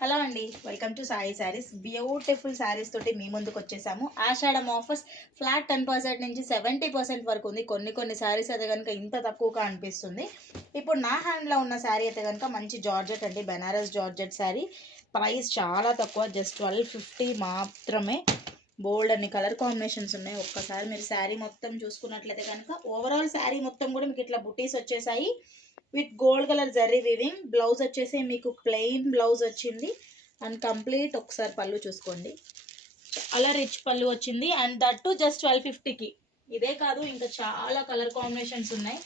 Hello అండి, welcome to Sai saris. Beautiful saris తోటి మీ ముందుకు వచ్చేసాము. ఆషాఢం ఆఫర్స్ ఫ్లాట్ 10% నుంచి 70% వరకు ఉంది. కొన్ని శారీస్ అయితే కనుక ఇంత తక్కువగా అనిపిస్తుంది. ఇప్పుడు నా హ్యాండ్లో ఉన్న శారీ అయితే కనుక మంచి జార్జెట్ అండి, బెనారస్ జార్జెట్ శారీ. ప్రైస్ చాలా తక్కువ, జస్ట్ 1250 మాత్రమే. బోల్డ్ అన్ని కలర్ కాంబినేషన్స్ ఉన్నాయి. ఒక్కసారి మీరు శారీ మొత్తం చూసుకున్నట్లయితే కనుక ఓవరాల్ శారీ మొత్తం కూడా మీకు ఇట్లా బుటీస్ వచ్చేసాయి with gold colour zari weaving. Blouse వచ్చేసి మీకు ప్లెయిన్ బ్లౌజ్ వచ్చింది అండ్ కంప్లీట్. ఒకసారి పళ్ళు చూసుకోండి, చాలా రిచ్ పళ్ళు వచ్చింది అండ్ దట్ టు జస్ట్ 1250కి. ఇదే కాదు, ఇంకా చాలా కలర్ కాంబినేషన్స్ ఉన్నాయి.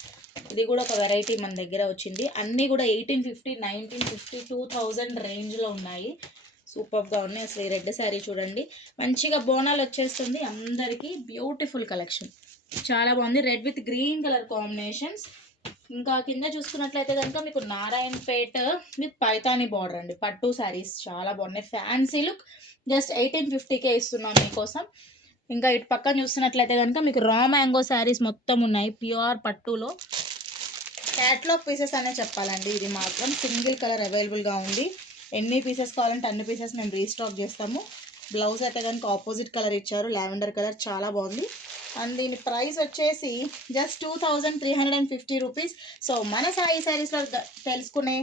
ఇది కూడా ఒక వెరైటీ మన దగ్గర వచ్చింది. అన్నీ కూడా 1850, 1950, 2000 రేంజ్లో ఉన్నాయి. సూపర్గా ఉన్నాయి. అసలు ఈ రెడ్ శారీ చూడండి, మంచిగా బోనాలు వచ్చేస్తుంది అందరికీ. బ్యూటిఫుల్ కలెక్షన్, చాలా బాగుంది. Red with green colour combinations. ఇంకా కింద చూసుకున్నట్లయితే కనుక మీకు నారాయణపేట విత్ పైతాని బార్డర్ అండి. పట్టు శారీస్ చాలా బాగున్నాయి. ఫ్యాన్సీ లుక్, జస్ట్ 1850కే ఇస్తున్నాం మీకోసం. ఇంకా ఇటు పక్కన చూస్తున్నట్లయితే కనుక మీకు రా మ్యాంగో శారీస్ మొత్తం ఉన్నాయి ప్యూర్ పట్టులో. క్యాట్లాగ్ పీసెస్ అనే చెప్పాలండి. ఇది మాత్రం సింగిల్ కలర్ అవైలబుల్గా ఉంది. ఎన్ని పీసెస్ కావాలంటే అన్ని పీసెస్ మేము రీస్టాక్ చేస్తాము. బ్లౌజ్ అయితే కనుక ఆపోజిట్ కలర్ ఇచ్చారు, లావెండర్ కలర్, చాలా బాగుంది. అండ్ దీని ప్రైస్ వచ్చేసి జస్ట్ 2350 రూపీస్. సో మన సాయి శారీస్లో తెలుసుకునే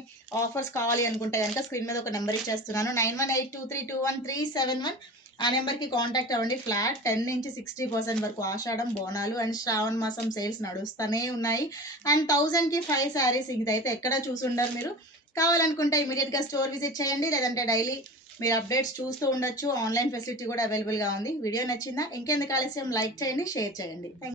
ఆఫర్స్ కావాలి అనుకుంటే కనుక స్క్రీన్ మీద ఒక నెంబర్ ఇచ్చేస్తున్నాను, 9182321371. ఆ నెంబర్కి కాంటాక్ట్ అవ్వండి. ఫ్లాట్ 10 నుంచి 60% వరకు ఆషాఢం, బోనాలు అండ్ శ్రావణ మాసం సేల్స్ నడుస్తూనే ఉన్నాయి. అండ్ 1000కి 5 శారీస్. ఇదైతే ఎక్కడ చూసుండరు మీరు. కావాలనుకుంటే ఇమీడియట్గా స్టోర్ విజిట్ చేయండి, లేదంటే డైలీ మీరు అప్డేట్స్ చూస్తూ ఉండొచ్చు. ఆన్లైన్ ఫెసిలిటీ కూడా అవైలబుల్గా ఉంది. వీడియో నచ్చిందా? ఇంకెందుకు ఆలస్యం, లైక్ చేయండి, షేర్ చేయండి.